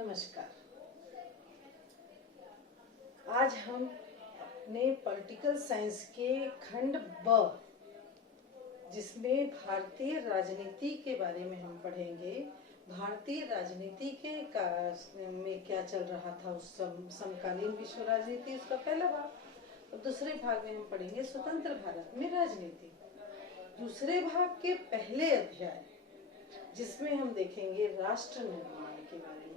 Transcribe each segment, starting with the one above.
नमस्कार। आज हम अपने पॉलिटिकल साइंस के खंड ब जिसमें भारतीय राजनीति के बारे में हम पढ़ेंगे। भारतीय राजनीति में क्या चल रहा था उस समकालीन विश्व राजनीति, उसका पहला भाग। और दूसरे भाग में हम पढ़ेंगे स्वतंत्र भारत में राजनीति। दूसरे भाग के पहले अध्याय जिसमें हम देखेंगे राष्ट्र निर्माण के बारे में,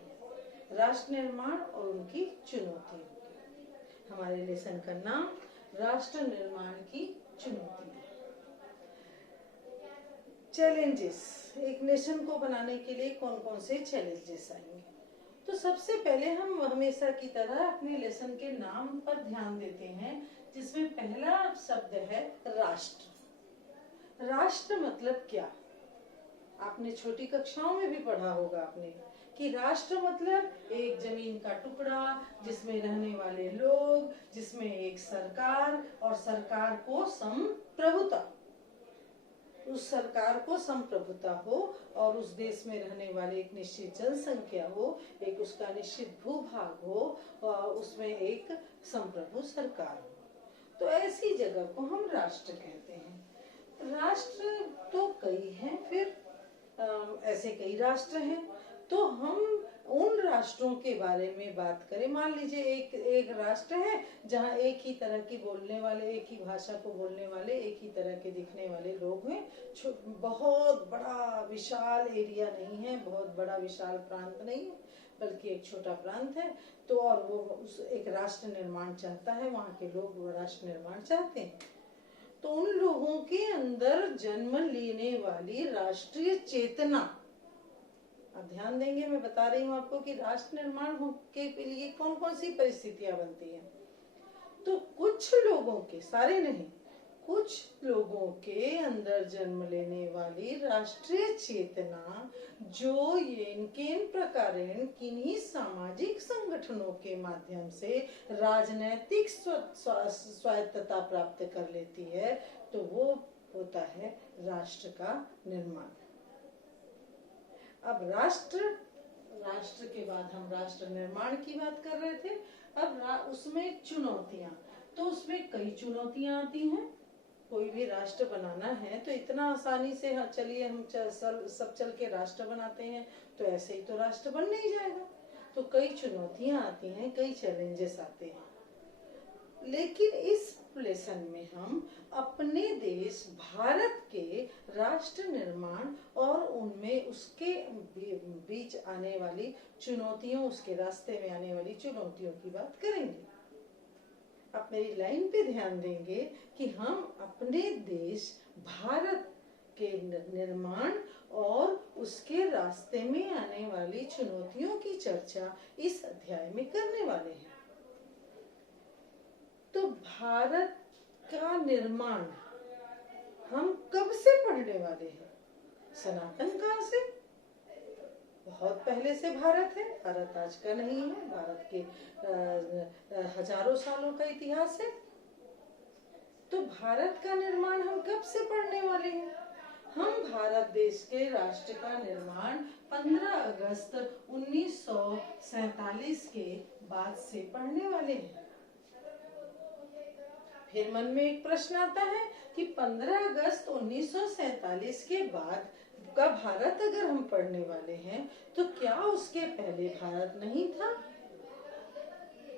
राष्ट्र निर्माण और उनकी चुनौतियां। हमारे लेसन का नाम राष्ट्र निर्माण की चुनौतियां। चैलेंजेस, एक नेशन को बनाने के लिए कौन कौन से चैलेंजेस आएंगे। तो सबसे पहले हम हमेशा की तरह अपने लेसन के नाम पर ध्यान देते हैं, जिसमें पहला शब्द है राष्ट्र। राष्ट्र मतलब क्या? आपने छोटी कक्षाओं में भी पढ़ा होगा आपने कि राष्ट्र मतलब एक जमीन का टुकड़ा जिसमें रहने वाले लोग, जिसमें एक सरकार और सरकार को संप्रभुता, उस सरकार को संप्रभुता हो और उस देश में रहने वाले एक निश्चित जनसंख्या हो, एक उसका निश्चित भूभाग हो और उसमें एक संप्रभु सरकार हो। तो ऐसी जगह को हम राष्ट्र कहते हैं। राष्ट्र तो कई हैं, फिर ऐसे कई राष्ट्र हैं। तो हम उन राष्ट्रों के बारे में बात करें। मान लीजिए एक राष्ट्र है जहाँ एक ही तरह की बोलने वाले, एक ही भाषा को बोलने वाले, एक ही तरह के दिखने वाले लोग हैं। बहुत बड़ा विशाल एरिया नहीं है, बहुत बड़ा विशाल प्रांत नहीं है, बल्कि एक छोटा प्रांत है। तो और वो एक राष्ट्र निर्माण चाहता है, वहाँ के लोग वो राष्ट्र निर्माण चाहते हैं। तो उन लोगों के अंदर जन्म लेने वाली राष्ट्रीय चेतना, आप ध्यान देंगे, मैं बता रही हूँ आपको कि राष्ट्र निर्माण के लिए कौन कौन सी परिस्थितियां बनती हैं। तो कुछ लोगों के, सारे नहीं, कुछ लोगों के अंदर जन्म लेने वाली राष्ट्रीय चेतना जो ये इन प्रकारेण किन्हीं सामाजिक संगठनों के माध्यम से राजनैतिक स्वायत्तता प्राप्त कर लेती है, तो वो होता है राष्ट्र का निर्माण। अब राष्ट्र के बाद हम राष्ट्र निर्माण की बात कर रहे थे। अब उसमें चुनौतियां, तो उसमें कई चुनौतियां आती हैं। कोई भी राष्ट्र बनाना है तो इतना आसानी से चलिए हम सब चल के राष्ट्र बनाते हैं, तो ऐसे ही तो राष्ट्र बन नहीं जाएगा। तो कई चुनौतियां आती हैं, कई चैलेंजेस आते हैं। लेकिन इस लेसन में हम अपने देश भारत के राष्ट्र निर्माण और उनमें उसके बीच आने वाली चुनौतियों, उसके रास्ते में आने वाली चुनौतियों की बात करेंगे। आप मेरी लाइन पे ध्यान देंगे कि हम अपने देश भारत के निर्माण और उसके रास्ते में आने वाली चुनौतियों की चर्चा इस अध्याय में करने वाले हैं। तो भारत का निर्माण हम कब से पढ़ने वाले हैं? सनातन काल से, बहुत पहले से भारत है। भारत आज का नहीं है, भारत के हजारों सालों का इतिहास है। तो भारत का निर्माण हम कब से पढ़ने वाले हैं? हम भारत देश के राष्ट्र का निर्माण 15 अगस्त 1947 के बाद से पढ़ने वाले हैं। फिर मन में एक प्रश्न आता है कि 15 अगस्त 1947 के बाद का भारत अगर हम पढ़ने वाले हैं, तो क्या उसके पहले भारत नहीं था?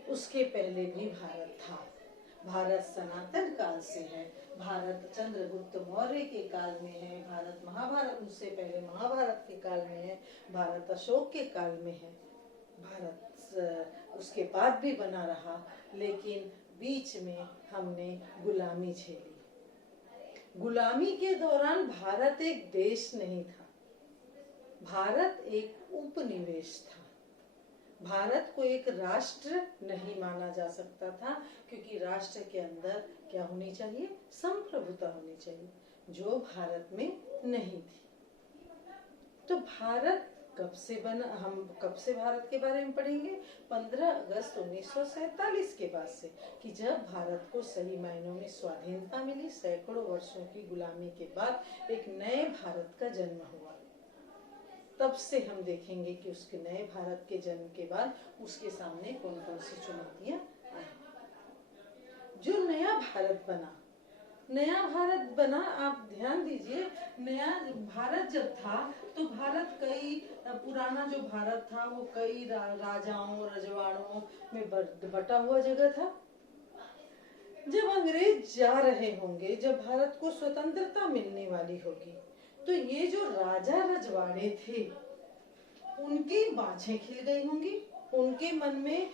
उसके पहले भी भारत था। भारत सनातन काल से है, भारत चंद्रगुप्त मौर्य के काल में है, भारत महाभारत, उससे पहले महाभारत के काल में है, भारत अशोक के काल में है, भारत उसके बाद भी बना रहा, लेकिन बीच में हमने गुलामी झेली। गुलामी के दौरान भारत एक देश नहीं था, भारत एक उपनिवेश था। भारत को एक राष्ट्र नहीं माना जा सकता था, क्योंकि राष्ट्र के अंदर क्या होनी चाहिए? संप्रभुता होनी चाहिए, जो भारत में नहीं थी। तो भारत कब से बना? हम कब से भारत के बारे में पढ़ेंगे? 15 अगस्त 1947 के बाद से, कि जब भारत को सही मायनों में स्वाधीनता मिली, सैकड़ों वर्षों की गुलामी के बाद एक नए भारत का जन्म हुआ। तब से हम देखेंगे कि उसके नए भारत के जन्म के बाद उसके सामने कौन कौन सी चुनौतियां आई। जो नया भारत बना, आप ध्यान दीजिए, नया भारत जब था तो भारत कई, पुराना जो भारत था वो कई राजाओं रजवाड़ों में बटा हुआ जगह था। जब अंग्रेज जा रहे होंगे, जब भारत को स्वतंत्रता मिलने वाली होगी, तो ये जो राजा रजवाड़े थे उनकी बाछें खिल गई होंगी, उनके मन में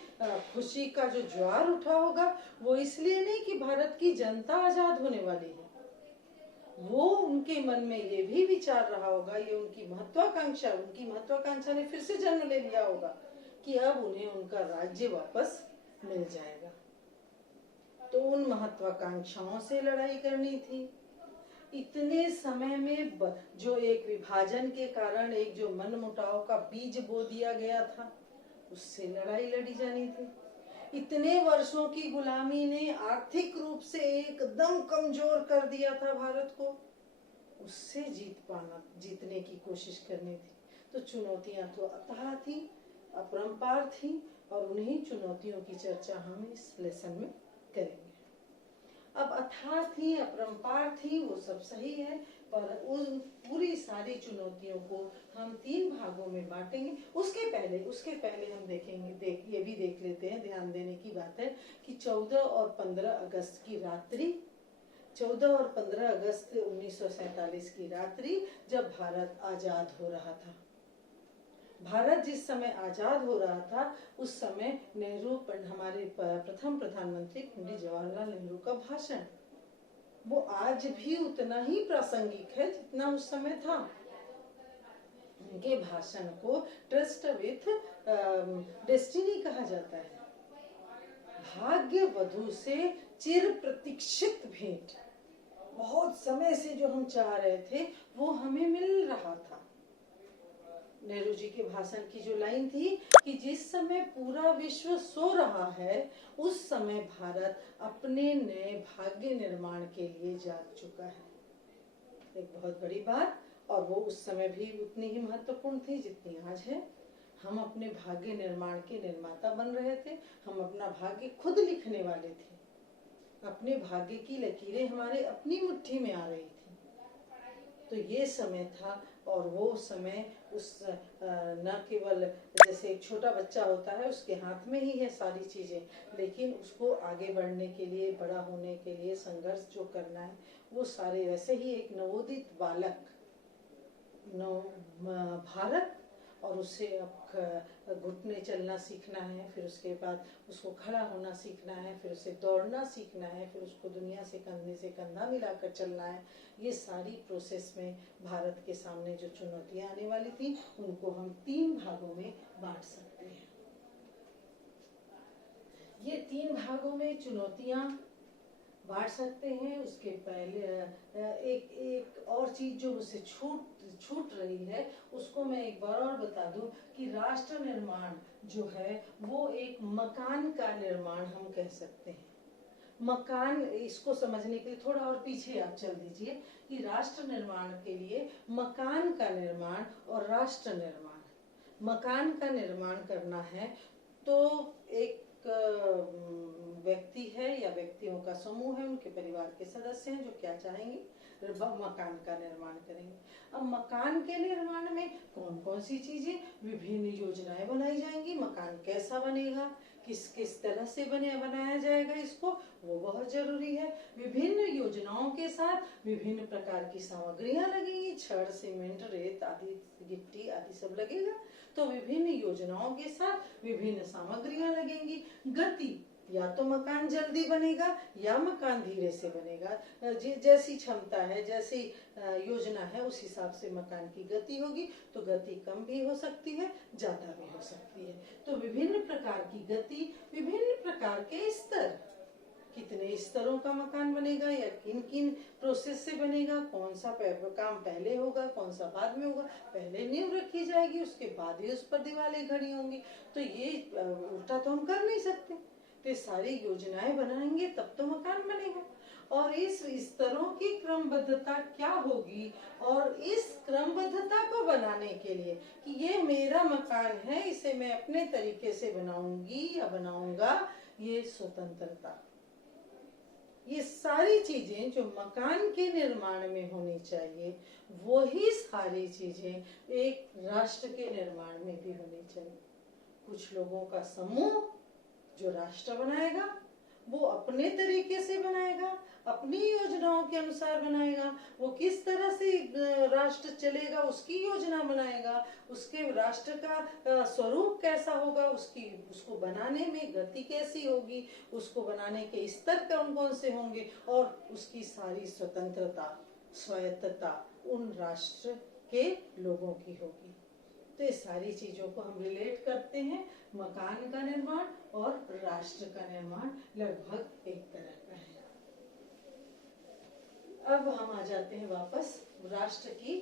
खुशी का जो ज्वार उठा होगा, वो इसलिए नहीं कि भारत की जनता आजाद होने वाली है, वो उनके मन में ये भी विचार रहा होगा, ये उनकी महत्वाकांक्षा ने फिर से जन्म ले लिया होगा कि अब उन्हें उनका राज्य वापस मिल जाएगा। तो उन महत्वाकांक्षाओं से लड़ाई करनी थी। इतने समय में जो एक विभाजन के कारण एक जो मनमुटाव का बीज बो दिया गया था, उससे लड़ाई लड़ी जानी थी। इतने वर्षों की गुलामी ने आर्थिक रूप से एकदम कमजोर कर दिया था भारत को, उससे जीतने की कोशिश करनी थी। तो चुनौतियां तो अथाह थी, अपरंपार थी, और उन्हीं चुनौतियों की चर्चा हम इस लेसन में करेंगे। अब अथाह थी, अपरंपार थी, वो सब सही है, पर उस पूरी सारी चुनौतियों को हम 3 भागों में बांटेंगे। उसके पहले हम देखेंगे, ये भी देख लेते हैं, ध्यान देने की बात है कि 14 और 15 अगस्त की रात्रि, 14 और 15 अगस्त 1947 की रात्रि, जब भारत आजाद हो रहा था। भारत जिस समय आजाद हो रहा था, उस समय नेहरू, हमारे प्रथम प्रधानमंत्री पंडित जवाहरलाल नेहरू का भाषण, वो आज भी उतना ही प्रासंगिक है जितना उस समय था। उनके भाषण को ट्रस्ट विथ डेस्टिनी कहा जाता है, भाग्य वधु से चिर प्रतीक्षित भेंट। बहुत समय से जो हम चाह रहे थे वो हमें मिल रहा था। नेहरू जी के भाषण की जो लाइन थी कि जिस समय पूरा विश्व सो रहा है, उस समय भारत अपने नए भाग्य निर्माण के लिए जाग चुका है। एक बहुत बड़ी बात, और वो उस समय भी उतनी ही महत्वपूर्ण थी जितनी आज है। हम अपने भाग्य निर्माण के निर्माता बन रहे थे, हम अपना भाग्य खुद लिखने वाले थे, अपने भाग्य की लकीरें हमारे अपनी मुट्ठी में आ रही थी। तो ये समय था, और वो समय उस न केवल जैसे एक छोटा बच्चा होता है उसके हाथ में ही है सारी चीजें, लेकिन उसको आगे बढ़ने के लिए, बड़ा होने के लिए संघर्ष जो करना है, वो सारे वैसे ही एक नवोदित बालक भारत, और उसे अब घुटने चलना सीखना है, फिर उसके बाद उसको खड़ा होना सीखना है, फिर उसे दौड़ना सीखना है, फिर उसको दुनिया से कंधा मिलाकर चलना है। ये सारी प्रोसेस में भारत के सामने जो चुनौतियां आने वाली थी, उनको हम 3 भागों में बांट सकते हैं। ये 3 भागों में चुनौतियां बांट सकते हैं। उसके पहले एक और चीज जो मुझसे छूट रही है, उसको मैं एक बार और बता दूं कि राष्ट्र निर्माण जो है वो एक मकान का निर्माण हम कह सकते हैं। मकान, इसको समझने के लिए थोड़ा और पीछे आप चल दीजिए कि राष्ट्र निर्माण के लिए मकान का निर्माण और राष्ट्र निर्माण, मकान का निर्माण करना है तो एक व्यक्ति है या व्यक्तियों का समूह है, उनके परिवार के सदस्य हैं जो क्या चाहेंगे, मकान का निर्माण करेंगे। अब मकान के निर्माण में कौन कौन सी चीजें, विभिन्न योजनाएं बनाई जाएंगी, मकान कैसा बनेगा, किस तरह से बनाया जाएगा, इसको वो बहुत जरूरी है। विभिन्न योजनाओं के साथ विभिन्न प्रकार की सामग्रियां लगेंगी, छड़, सीमेंट, रेत आदि, गिट्टी आदि सब लगेगा। तो विभिन्न योजनाओं के साथ विभिन्न सामग्रियां लगेंगी। गति, या तो मकान जल्दी बनेगा या मकान धीरे से बनेगा, जैसी क्षमता है, जैसी योजना है, उस हिसाब से मकान की गति होगी। तो गति कम भी हो सकती है, ज्यादा भी हो सकती है। तो विभिन्न प्रकार की गति, विभिन्न प्रकार के स्तर, कितने स्तरों का मकान बनेगा या किन किन प्रोसेस से बनेगा, कौन सा काम पहले होगा, कौन सा बाद में होगा, पहले नींव रखी जाएगी, उसके बाद ही उस पर दीवारें खड़ी होंगी। तो ये उल्टा तो हम कर नहीं सकते, तो सारी योजनाएं बनाएंगे तब तो मकान बनेगा। और इस स्तरों की क्रमबद्धता क्या होगी, और इस क्रमबद्धता को बनाने के लिए कि ये मेरा मकान है, इसे मैं अपने तरीके से बनाऊंगी या बनाऊंगा, ये स्वतंत्रता, ये सारी चीजें जो मकान के निर्माण में होनी चाहिए, वही सारी चीजें एक राष्ट्र के निर्माण में भी होनी चाहिए। कुछ लोगों का समूह जो राष्ट्र बनाएगा, वो अपने तरीके से बनाएगा, अपनी योजनाओं के अनुसार बनाएगा, वो किस तरह से राष्ट्र चलेगा उसकी योजना बनाएगा, उसके राष्ट्र का स्वरूप कैसा होगा, उसको बनाने में गति कैसी होगी, उसको बनाने के स्तर कौन कौन से होंगे, और उसकी सारी स्वतंत्रता, स्वायत्तता उन राष्ट्र के लोगों की होगी। तो ये सारी चीजों को हम रिलेट करते हैं, मकान का निर्माण और राष्ट्र का निर्माण लगभग एक तरह का है। अब हम आ जाते हैं वापस राष्ट्र की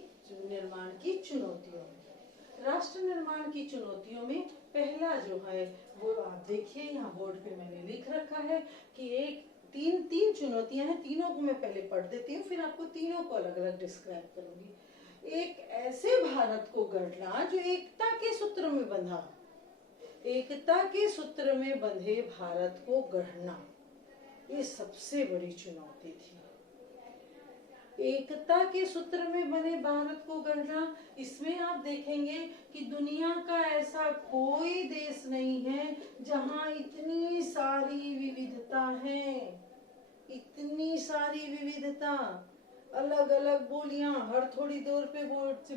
निर्माण की चुनौतियों में। राष्ट्र निर्माण की चुनौतियों में पहला जो है वो आप देखिए, यहाँ बोर्ड पे मैंने लिख रखा है कि तीन चुनौतियां हैं, तीनों को मैं पहले पढ़ देती हूँ, फिर आपको तीनों को अलग अलग डिस्क्राइब करूंगी। एक ऐसे भारत को गढ़ना जो एकता के सूत्र में बंधा, एकता के सूत्र में बंधे भारत को गढ़ना, ये सबसे बड़ी चुनौती थी। एकता के सूत्र में बने भारत को गढ़ना, इसमें आप देखेंगे कि दुनिया का ऐसा कोई देश नहीं है जहां इतनी सारी विविधता है, इतनी सारी विविधता, अलग अलग बोलियां, हर थोड़ी देर पे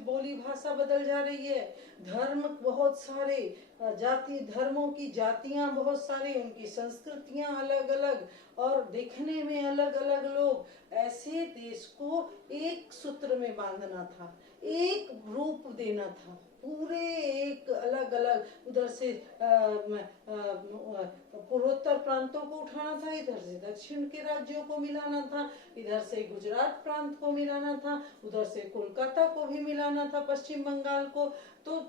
बोली भाषा बदल जा रही है, धर्म बहुत सारे, जाति धर्मों की जातियां बहुत सारी, उनकी संस्कृतियां अलग अलग, और देखने में अलग अलग लोग। ऐसे देश को एक सूत्र में बांधना था, एक रूप देना था, पूरे एक अलग अलग, उधर से पूर्वोत्तर प्रांतों को उठाना था, इधर से दक्षिण के राज्यों को मिलाना था, इधर से गुजरात प्रांत को मिलाना था, उधर से कोलकाता को भी मिलाना था, पश्चिम बंगाल को। तो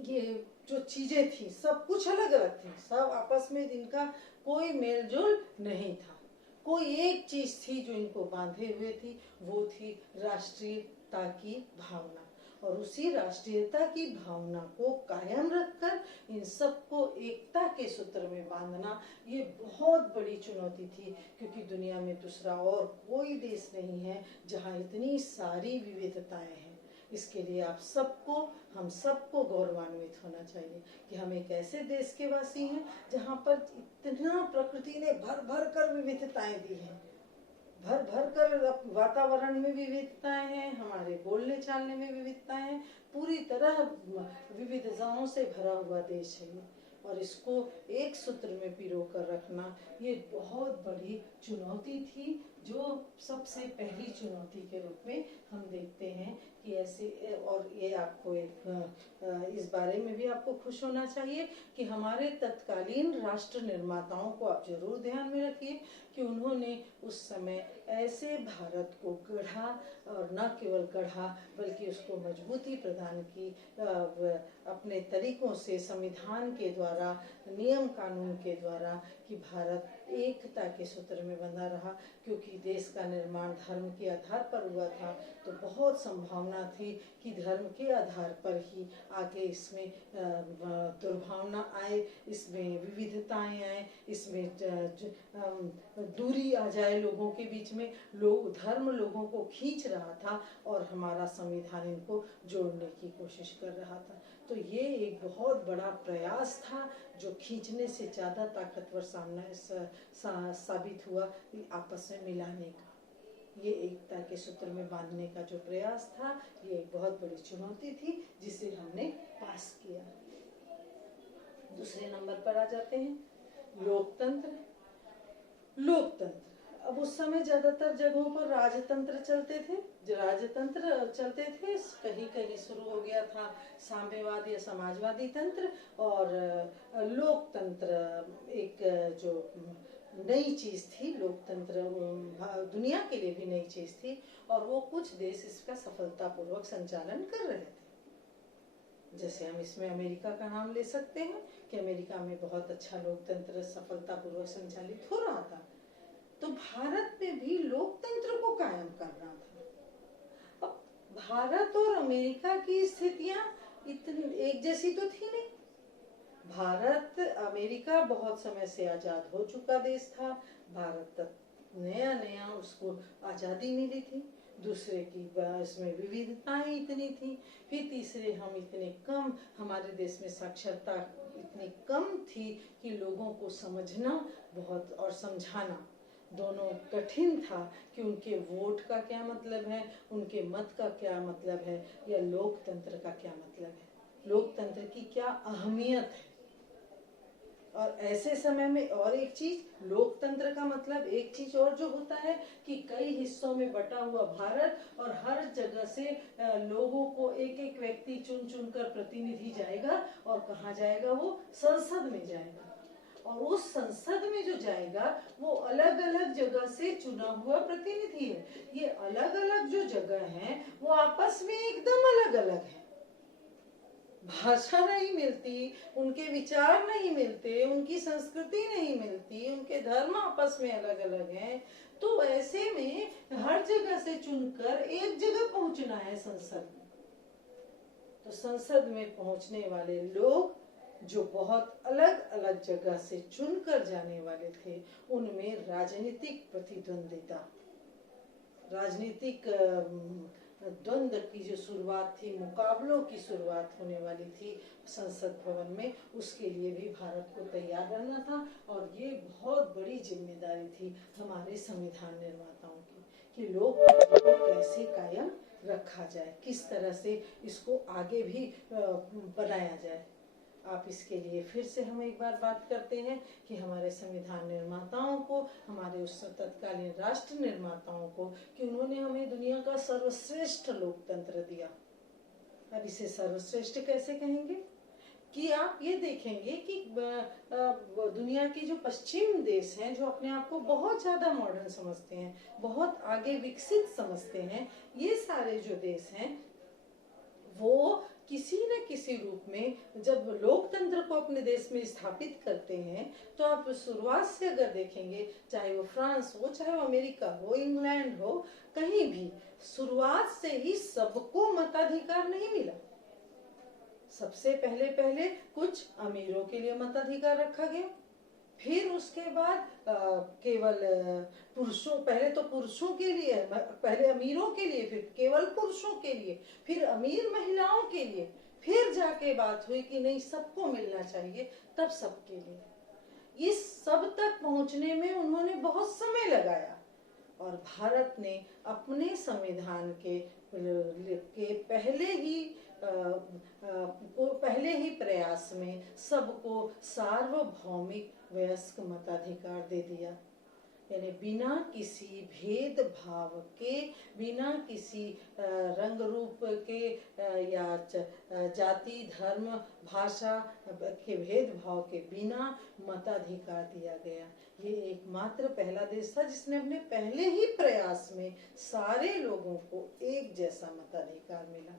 ये जो चीजें थी सब कुछ अलग अलग थी, सब आपस में इनका कोई मेलजोल नहीं था। कोई एक चीज थी जो इनको बांधे हुए थी, वो थी राष्ट्रीयता की भावना, और उसी राष्ट्रीयता की भावना को कायम रखकर इन सबको एकता के सूत्र में बांधना, ये बहुत बड़ी चुनौती थी, क्योंकि दुनिया में दूसरा और कोई देश नहीं है जहां इतनी सारी विविधताएं हैं। इसके लिए आप सबको, हम सबको गौरवान्वित होना चाहिए कि हम एक ऐसे देश के वासी हैं जहां पर इतना प्रकृति ने भर भर कर विविधताएं दी हैं, भर भर कर वातावरण में विविधताएं हैं, हमारे बोलने चालने में विविधताएं हैं, पूरी तरह विविधताओं से भरा हुआ देश है ये, और इसको एक सूत्र में पिरो कर रखना ये बहुत बड़ी चुनौती थी, जो सबसे पहली चुनौती के रूप में हम देखते हैं कि ऐसे। और ये आपको इस बारे में भी आपको खुश होना चाहिए कि हमारे तत्कालीन राष्ट्र निर्माताओं को आप जरूर ध्यान में रखिए कि उन्होंने उस समय ऐसे भारत को गढ़ा, और न केवल गढ़ा बल्कि उसको मजबूती प्रदान की, अपने तरीकों से, संविधान के द्वारा, नियम कानून के द्वारा, कि भारत एकता के सूत्र में बंधा रहा। क्योंकि देश का निर्माण धर्म के आधार पर हुआ था, तो बहुत संभावना थी कि धर्म के आधार पर ही आगे इसमें दुर्भावना आए, इसमें विविधताएं आए, इसमें दूरी आ जाए लोगों के बीच में। धर्म लोगों को खींच रहा था और हमारा संविधान इनको जोड़ने की कोशिश कर रहा था। तो ये एक बहुत बड़ा प्रयास था जो खींचने से ज्यादा ताकतवर साबित हुआ आपस में मिलाने का। ये एकता के सूत्र में बांधने का जो प्रयास था, ये एक बहुत बड़ी चुनौती थी जिसे हमने पास किया। दूसरे नंबर पर आ जाते हैं, लोकतंत्र। लोकतंत्र, अब उस समय ज्यादातर जगहों पर राजतंत्र चलते थे, कहीं कहीं शुरू हो गया था साम्यवादी या समाजवादी तंत्र, और लोकतंत्र एक जो नई चीज थी। लोकतंत्र दुनिया के लिए भी नई चीज थी, और वो कुछ देश इसका सफलतापूर्वक संचालन कर रहे थे। जैसे हम इसमें अमेरिका का नाम ले सकते हैं कि अमेरिका में बहुत अच्छा लोकतंत्र सफलतापूर्वक संचालित हो रहा था। तो भारत में भी लोकतंत्र को कायम करना था। अब भारत और अमेरिका की स्थितियां इतनी एक जैसी तो थी नहीं। भारत अमेरिका बहुत समय से आजाद हो चुका देश था, भारत तक नया नया उसको आजादी मिली थी। दूसरे की इसमें विविधताएं इतनी थी। फिर तीसरे हम इतने कम, हमारे देश में साक्षरता इतनी कम थी कि लोगों को समझना बहुत और समझाना दोनों कठिन था कि उनके वोट का क्या मतलब है, उनके मत का क्या मतलब है, या लोकतंत्र का क्या मतलब है, लोकतंत्र की क्या अहमियत है। और ऐसे समय में और एक चीज, लोकतंत्र का मतलब एक चीज और जो होता है कि कई हिस्सों में बटा हुआ भारत और हर जगह से लोगों को एक एक व्यक्ति चुन चुन कर प्रतिनिधि जाएगा, और कहाँ जाएगा, वो संसद में जाएगा। और उस संसद में जो जाएगा वो अलग अलग जगह से चुना हुआ प्रतिनिधि है। ये अलग अलग जो जगह हैं वो आपस में एकदम अलग अलग है, भाषा नहीं मिलती, उनके विचार नहीं मिलते, उनकी संस्कृति नहीं मिलती, उनके धर्म आपस में अलग अलग हैं। तो ऐसे में हर जगह से चुनकर एक जगह पहुंचना है, संसद में। तो संसद में पहुंचने वाले लोग जो बहुत अलग अलग जगह से चुनकर जाने वाले थे, उनमें राजनीतिक प्रतिद्वंदिता, राजनीतिक द्वंद्व की जो शुरुआत थी, मुकाबलों की शुरुआत होने वाली थी संसद भवन में, उसके लिए भी भारत को तैयार रहना था। और ये बहुत बड़ी जिम्मेदारी थी हमारे संविधान निर्माताओं की कि लोकतंत्र को कैसे कायम रखा जाए, किस तरह से इसको आगे भी बनाया जाए। आप इसके लिए फिर से हम एक बार बात करते हैं कि हमारे संविधान निर्माताओं को, हमारे उस तत्कालीन राष्ट्र निर्माताओं को, कि उन्होंने हमें दुनिया का सर्वश्रेष्ठ लोकतंत्र दिया। अब इसे सर्वश्रेष्ठ कैसे कहेंगे कि आप ये देखेंगे कि दुनिया की जो पश्चिम देश हैं, जो अपने आप को बहुत ज्यादा मॉडर्न समझते हैं, बहुत आगे विकसित समझते हैं, ये सारे जो देश हैं वो किसी न किसी रूप में जब लोकतंत्र को अपने देश में स्थापित करते हैं, तो आप शुरुआत से अगर देखेंगे, चाहे वो फ्रांस हो, चाहे वो अमेरिका हो, इंग्लैंड हो, कहीं भी शुरुआत से ही सबको मताधिकार नहीं मिला। सबसे पहले पहले कुछ अमीरों के लिए मताधिकार रखा गया, फिर उसके बाद केवल पुरुषों, पहले तो पुरुषों के लिए, पहले अमीरों के लिए, फिर केवल पुरुषों के लिए, फिर अमीर महिलाओं के लिए, फिर जाके बात हुई कि नहीं सबको मिलना चाहिए, तब सबके लिए। इस सब तक पहुंचने में उन्होंने बहुत समय लगाया। और भारत ने अपने संविधान के पहले ही प्रयास में सबको सार्वभौमिक वयस्क मताधिकार दे दिया। यानी बिना किसी भेदभाव के, बिना किसी रंग रूप के या जाति धर्म भाषा के भेदभाव के बिना मताधिकार दिया गया। ये एकमात्र पहला देश था जिसने अपने पहले ही प्रयास में सारे लोगों को एक जैसा मताधिकार मिला।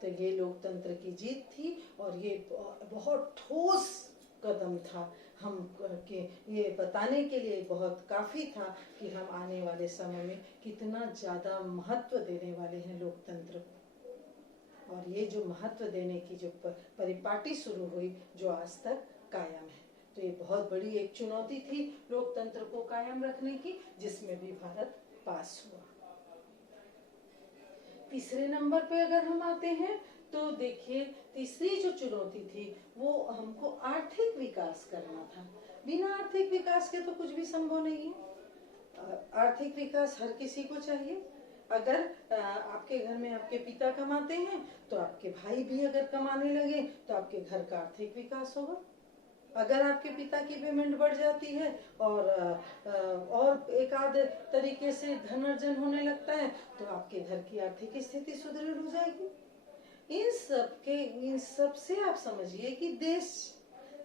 तो ये लोकतंत्र की जीत थी और ये बहुत ठोस कदम था, हम के ये बताने के लिए बहुत काफी था कि हम आने वाले समय में कितना ज्यादा महत्व देने वाले हैं लोकतंत्र को। और ये जो महत्व देने की जो परिपाटी शुरू हुई, जो आज तक कायम है, तो ये बहुत बड़ी एक चुनौती थी लोकतंत्र को कायम रखने की, जिसमें भी भारत पास हुआ। तीसरे नंबर पे अगर हम आते हैं तो देखिए, तीसरी जो चुनौती थी वो हमको आर्थिक विकास करना था। बिना आर्थिक विकास के तो कुछ भी संभव नहीं है। आर्थिक विकास हर किसी को चाहिए। अगर आपके घर में आपके पिता कमाते हैं तो आपके भाई भी अगर कमाने लगे तो आपके घर का आर्थिक विकास होगा। अगर आपके पिता की पेमेंट बढ़ जाती है और एक आध तरीके से धन अर्जन होने लगता है तो आपके घर की आर्थिक स्थिति सुदृढ़ हो जाएगी। इन सब से आप समझिए कि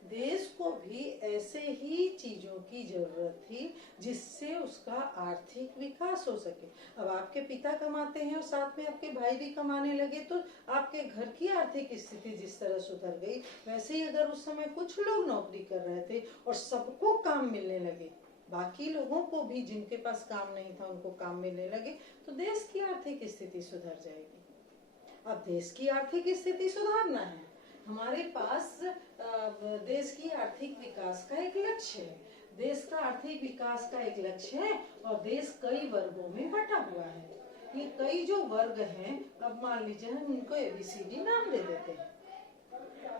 देश को भी ऐसे ही चीजों की जरूरत थी जिससे उसका आर्थिक विकास हो सके। अब आपके पिता कमाते हैं और साथ में आपके भाई भी कमाने लगे तो आपके घर की आर्थिक स्थिति जिस तरह सुधर गई, वैसे ही अगर उस समय कुछ लोग नौकरी कर रहे थे और सबको काम मिलने लगे बाकी लोगों को भी जिनके पास काम नहीं था उनको काम मिलने लगे, तो देश की आर्थिक स्थिति सुधर जाएगी। अब देश की आर्थिक स्थिति सुधारना है, हमारे पास देश की आर्थिक विकास का एक लक्ष्य है। देश का आर्थिक विकास का एक लक्ष्य है और देश कई वर्गों में बटा हुआ है। ये कई जो वर्ग हैं, अब मान लीजिए हम उनको ABCD नाम दे देते हैं।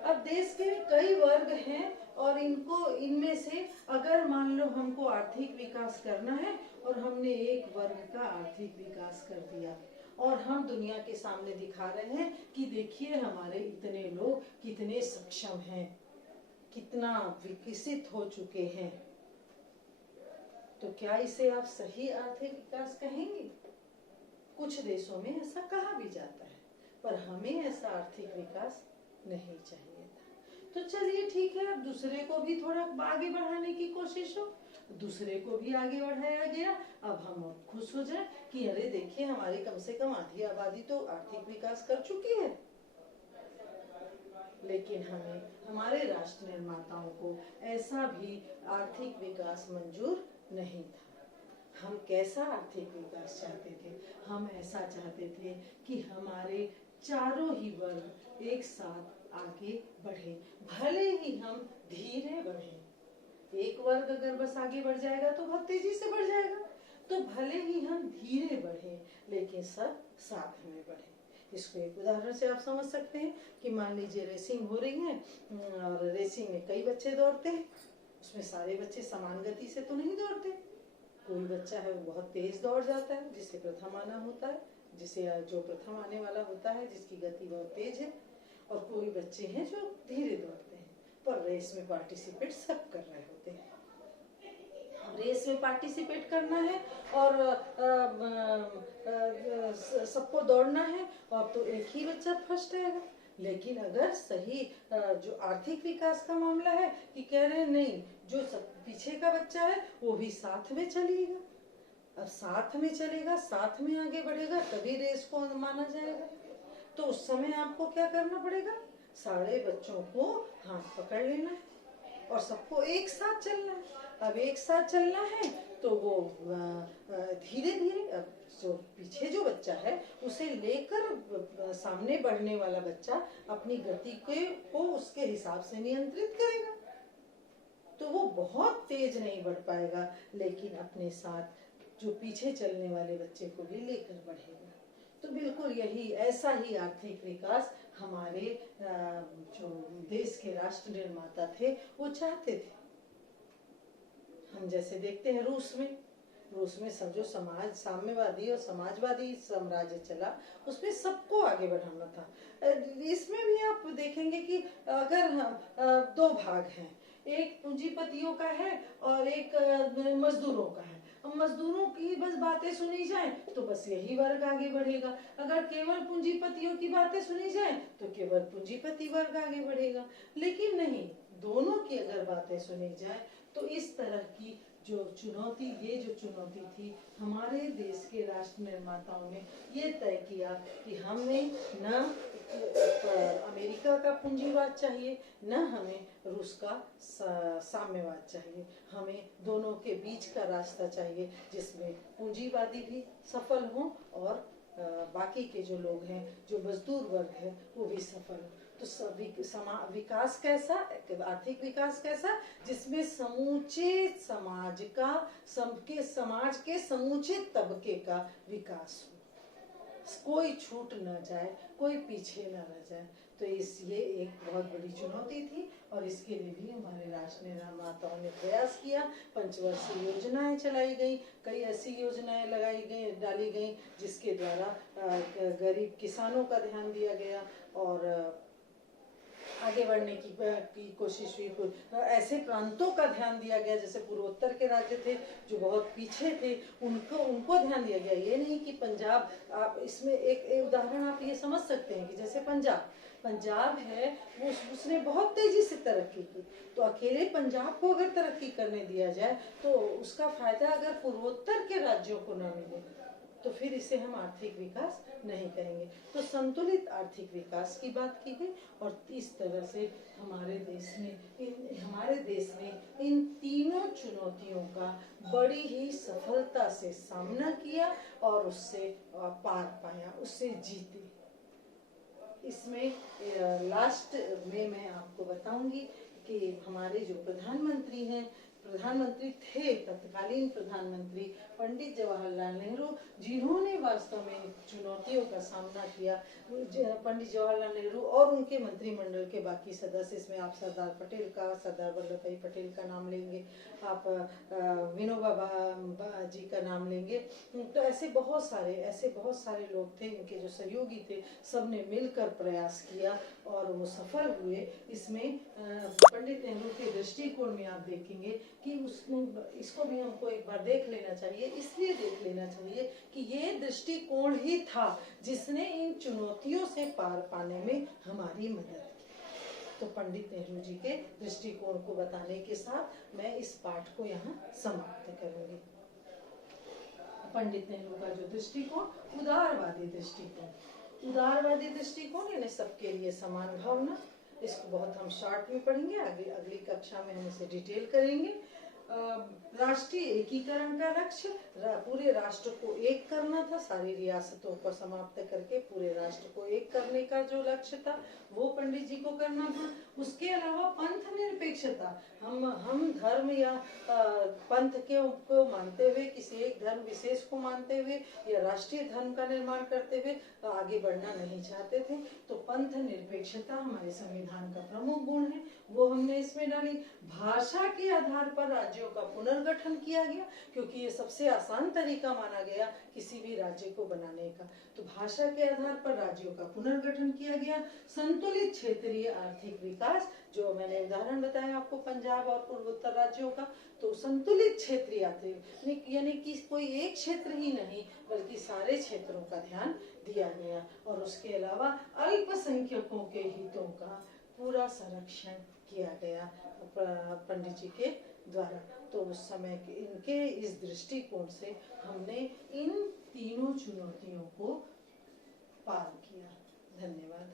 अब देश के कई वर्ग हैं और इनमें से अगर मान लो हमको आर्थिक विकास करना है और हमने एक वर्ग का आर्थिक विकास कर दिया और हम दुनिया के सामने दिखा रहे हैं कि देखिए हमारे इतने लोग कितने सक्षम हैं, कितना विकसित हो चुके हैं, तो क्या इसे आप सही आर्थिक विकास कहेंगे? कुछ देशों में ऐसा कहा भी जाता है, पर हमें ऐसा आर्थिक विकास नहीं चाहिए था। तो चलिए ठीक है, अब दूसरे को भी थोड़ा आगे बढ़ाने की कोशिश हो, दूसरे को भी आगे बढ़ाया गया। अब हम खुश हो जाए कि अरे देखिए हमारी कम से कम आधी आबादी तो आर्थिक विकास कर चुकी है। लेकिन हमें हमारे राष्ट्र निर्माताओं को ऐसा भी आर्थिक विकास मंजूर नहीं था। हम कैसा आर्थिक विकास चाहते थे? हम ऐसा चाहते थे कि हमारे चारों ही वर्ग एक साथ आगे बढ़े, भले ही हम धीरे बढ़े। एक वर्ग अगर बस आगे बढ़ जाएगा तो बहुत तेजी से बढ़ जाएगा, तो भले ही हम धीरे बढ़े लेकिन सब साथ में बढ़े। इसको एक उदाहरण से आप समझ सकते हैं कि मान लीजिए रेसिंग हो रही है और रेसिंग में कई बच्चे दौड़ते हैं, उसमें सारे बच्चे समान गति से तो नहीं दौड़ते। कोई बच्चा है वो बहुत तेज दौड़ जाता है जिसे प्रथम आना होता है, जिसे जो प्रथम आने वाला होता है जिसकी गति बहुत तेज है, और कोई बच्चे हैं जो धीरे दौड़ते हैं। पर रेस में पार्टिसिपेट सब कर रहे होते हैं। रेस में पार्टिसिपेट करना है और सबको दौड़ना है और तो एक ही बच्चा फर्स्ट आएगा। लेकिन अगर सही जो आर्थिक विकास का मामला है कि कह रहे हैं नहीं, जो सब पीछे का बच्चा है वो भी साथ में चलेगा, अब साथ में चलेगा, साथ में आगे बढ़ेगा, तभी रेस को माना जाएगा। तो उस समय आपको क्या करना पड़ेगा? सारे बच्चों को हाथ पकड़ लेना है और सबको एक साथ चलना है। अब एक साथ चलना है तो वो धीरे धीरे जो पीछे जो बच्चा है उसे लेकर सामने बढ़ने वाला बच्चा अपनी गति को उसके हिसाब से नियंत्रित करेगा, तो वो बहुत तेज नहीं बढ़ पाएगा, लेकिन अपने साथ जो पीछे चलने वाले बच्चे को भी लेकर बढ़ेगा। तो बिल्कुल यही ऐसा ही आर्थिक विकास हमारे जो देश के राष्ट्र निर्माता थे वो चाहते थे। हम जैसे देखते हैं रूस में सब जो समाज साम्यवादी और समाजवादी साम्राज्य चला उसमें सबको आगे बढ़ाना था। इसमें भी आप देखेंगे कि अगर दो भाग हैं, एक पूंजीपतियों का है और एक मजदूरों का है। मजदूरों की बस बातें सुनी जाए तो बस यही वर्ग आगे बढ़ेगा, अगर केवल पूंजीपतियों की बातें सुनी जाए तो केवल पूंजीपति वर्ग आगे बढ़ेगा। लेकिन नहीं, दोनों की अगर बातें सुनी जाए तो इस तरह की जो चुनौती थी हमारे देश के राष्ट्र निर्माताओं ने ये तय किया कि हमें न अमेरिका का पूंजीवाद चाहिए, न हमें रूस का साम्यवाद चाहिए, हमें दोनों के बीच का रास्ता चाहिए जिसमें पूंजीवादी भी सफल हों और बाकी के जो लोग हैं, जो मजदूर वर्ग है, वो भी सफल हो। तो विकास कैसा, आर्थिक विकास कैसा, जिसमें समूचे समाज के समूचे तबके का विकास हो, कोई छूट न जाए, कोई पीछे न रह जाए। तो ये एक बहुत बड़ी चुनौती थी और इसके लिए भी हमारे राष्ट्र निर्माताओं ने प्रयास किया। पंचवर्षीय योजनाएं चलाई गई, कई ऐसी योजनाएं डाली गई जिसके द्वारा गरीब किसानों का ध्यान दिया गया और आगे बढ़ने की कोशिश हुई। ऐसे प्रांतों का ध्यान दिया गया जैसे पूर्वोत्तर के राज्य थे जो बहुत पीछे थे, उनको ध्यान दिया गया। ये नहीं कि पंजाब, आप इसमें एक उदाहरण आप ये समझ सकते हैं कि जैसे पंजाब है वो उसने बहुत तेजी से तरक्की की, तो अकेले पंजाब को अगर तरक्की करने दिया जाए तो उसका फायदा अगर पूर्वोत्तर के राज्यों को न मिले तो फिर इसे हम आर्थिक विकास नहीं कहेंगे। तो संतुलित आर्थिक विकास की बात की गई और इस तरह से हमारे देश ने इन तीनों चुनौतियों का बड़ी ही सफलता से सामना किया और उससे पार पाया, उससे जीते। इसमें लास्ट में मैं आपको बताऊंगी कि हमारे जो प्रधानमंत्री थे, तत्कालीन प्रधानमंत्री पंडित जवाहरलाल नेहरू, जिन्होंने वास्तव में चुनौतियों का सामना किया। पंडित जवाहरलाल नेहरू और उनके मंत्रिमंडल के बाकी सदस्य, इसमें आप सरदार वल्लभ भाई पटेल का नाम लेंगे, आप विनोबा जी का नाम लेंगे। तो ऐसे बहुत सारे लोग थे, इनके जो सहयोगी थे, सबने मिलकर प्रयास किया और वो सफल हुए। इसमें पंडित नेहरू के दृष्टिकोण में आप देखेंगे कि इसको भी हमको एक बार देख लेना चाहिए। इसलिए देख लेना चाहिए कि ये दृष्टिकोण ही था जिसने इन चुनौतियों से पार पाने में हमारी मदद की। तो पंडित नेहरू जी के दृष्टिकोण को बताने के साथ मैं इस पाठ को यहाँ समाप्त करूंगी। पंडित नेहरू का जो दृष्टिकोण, उदारवादी दृष्टिकोण यानी सबके लिए समान भावना। इसको बहुत हम शॉर्ट में पढ़ेंगे, अगली कक्षा में हम इसे डिटेल करेंगे। राष्ट्रीय एकीकरण का लक्ष्य, पूरे राष्ट्र को एक करना था, सारी रियासतों को समाप्त करके पूरे राष्ट्र को एक करने का जो लक्ष्य था वो पंडित जी को करना था। उसके अलावा पंथ निरपेक्षता, हम धर्म या पंथ को मानते हुए, किसी एक धर्म विशेष को मानते हुए या राष्ट्रीय धर्म का निर्माण करते हुए आगे बढ़ना नहीं चाहते थे। तो पंथ निरपेक्षता हमारे संविधान का प्रमुख गुण है, वो हमने इसमें डाली। भाषा के आधार पर राज्यों का पुनर्गठन किया गया, क्योंकि ये सबसे आसान तरीका माना गया किसी भी राज्य को बनाने का। तो भाषा के आधार पर राज्यों का पुनर्गठन किया गया। संतुलित क्षेत्रीय आर्थिक विकास, जो मैंने उदाहरण बताया आपको पंजाब और पूर्वोत्तर राज्यों का, तो संतुलित क्षेत्रीय आर्थिक यानी कि कोई एक क्षेत्र ही नहीं बल्कि सारे क्षेत्रों का ध्यान दिया गया। और उसके अलावा अल्पसंख्यकों के हितों का पूरा संरक्षण किया गया पंडित जी के द्वारा। तो उस समय के इनके इस दृष्टिकोण से हमने इन तीनों चुनौतियों को पार किया। धन्यवाद।